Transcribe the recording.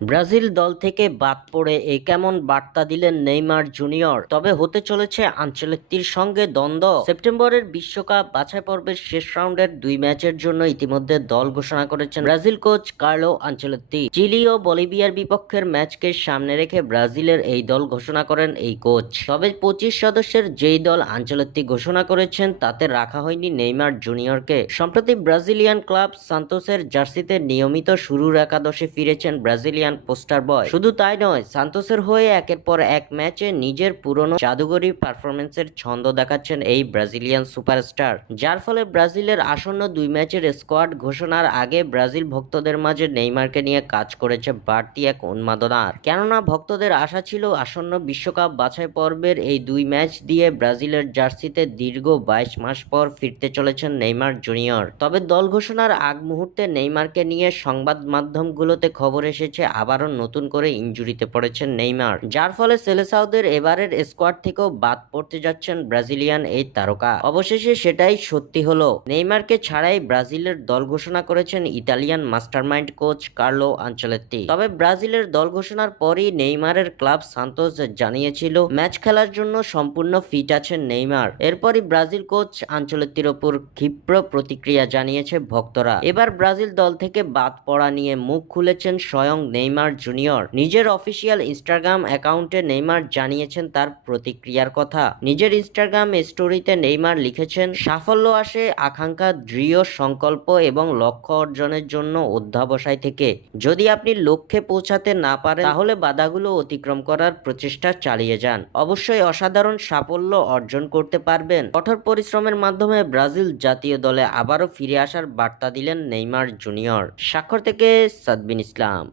Brazil দল থেকে বাদ পড়ে এই কেমন বার্তা দিলেন নেইমার জুনিয়র। তবে হতে চলেছে আনচেলত্তির সঙ্গে দ্বন্দ্ব। সেপ্টেম্বরের বিশ্বকাপ বাছাই পর্বের শেষ রাউন্ডের 2 ম্যাচের জন্য ইতিমধ্যে দল ঘোষণা করেছেন Brazil coach Carlo Ancelotti. Chile ও বলিভিয়ার বিপক্ষের ম্যাচকে সামনে রেখে ব্রাজিলের এই দল ঘোষণা করেন এই কোচ। তবে 25 সদস্যের যেই দল আনচেলত্তি ঘোষণা করেছেন তাতে রাখা হয়নি নেইমার জুনিয়রকে। সম্প্রতি ব্রাজিলিয়ান ক্লাব সান্তোসের জার্সিতে নিয়মিত শুরুর একাদশে ফিরেছেন ব্রাজিলিয়ান পোস্টার বয়। শুধু তাই নয়, সান্তোসের হয়ে একের পর এক ম্যাচে নিজের পুরনো জাদুঘরী পারফরম্যান্সের ছন্দ দেখাচ্ছেন এই ব্রাজিলিয়ান সুপারস্টার, যার ফলে ব্রাজিলের আসন্ন 2 ম্যাচের স্কোয়াড ঘোষণার আগে ব্রাজিল ভক্তদের মাঝে নেইমারকে নিয়ে কাজ করেছে বাড়তি এক উন্মাদনার। কেননা ভক্তদের আশা ছিল আসন্ন বিশ্বকাপ বাছাই পর্বের এই 2 ম্যাচ দিয়ে ব্রাজিলের জার্সিতে দীর্ঘ 22 মাস পর ফিরতে চলেছেন নেইমার জুনিয়র। তবে দল ঘোষণার আগ মুহূর্তে নেইমারকে নিয়ে সংবাদ মাধ্যমগুলোতে খবর এসেছে আবারও নতুন করে ইনজুরিতে পড়েছেন নেইমার, যার ফলে সেলেসাওদের এবারের স্কোয়াড থেকেও বাদ পড়তে যাচ্ছেন ব্রাজিলিয়ান এই তারকা। অবশেষে সেটাই সত্যি হলো, নেইমারকে ছাড়াই ব্রাজিলের দল ঘোষণা করেছেন Italian mastermind coach Carlo Ancelotti. তবে ব্রাজিলের দল ঘোষণার পরই নেইমারের ক্লাব সান্তোস জানিয়েছিল ম্যাচ খেলার জন্য সম্পূর্ণ ফিট আছেন নেইমার। এরপরই ব্রাজিল কোচ আনচেলত্তির ওপর ক্ষিপ্র প্রতিক্রিয়া জানিয়েছে ভক্তরা। এবার ব্রাজিল দল থেকে বাদ পড়া নিয়ে মুখ খুলেছেন স্বয়ং নেইমার জুনিয়র। নিজের অফিসিয়াল ইনস্টাগ্রাম অ্যাকাউন্টে নেইমার জানিয়েছেন তার প্রতিক্রিয়ার কথা। নিজের ইনস্টাগ্রাম স্টোরিতে নেইমার লিখেছেন, সাফল্য আসে আকাঙ্ক্ষা, দৃঢ় সংকল্প এবং লক্ষ্য অর্জনের জন্য অধ্যাবসায় থেকে। যদি আপনি লক্ষ্যে পৌঁছাতে না পারেন তাহলে বাধাগুলো অতিক্রম করার প্রচেষ্টা চালিয়ে যান। অবশ্যই অসাধারণ সাফল্য অর্জন করতে পারবেন। কঠোর পরিশ্রমের মাধ্যমে ব্রাজিল জাতীয় দলে আবারও ফিরে আসার বার্তা দিলেন নেইমার জুনিয়র। স্বাক্ষর থেকে সাদবিন ইসলাম।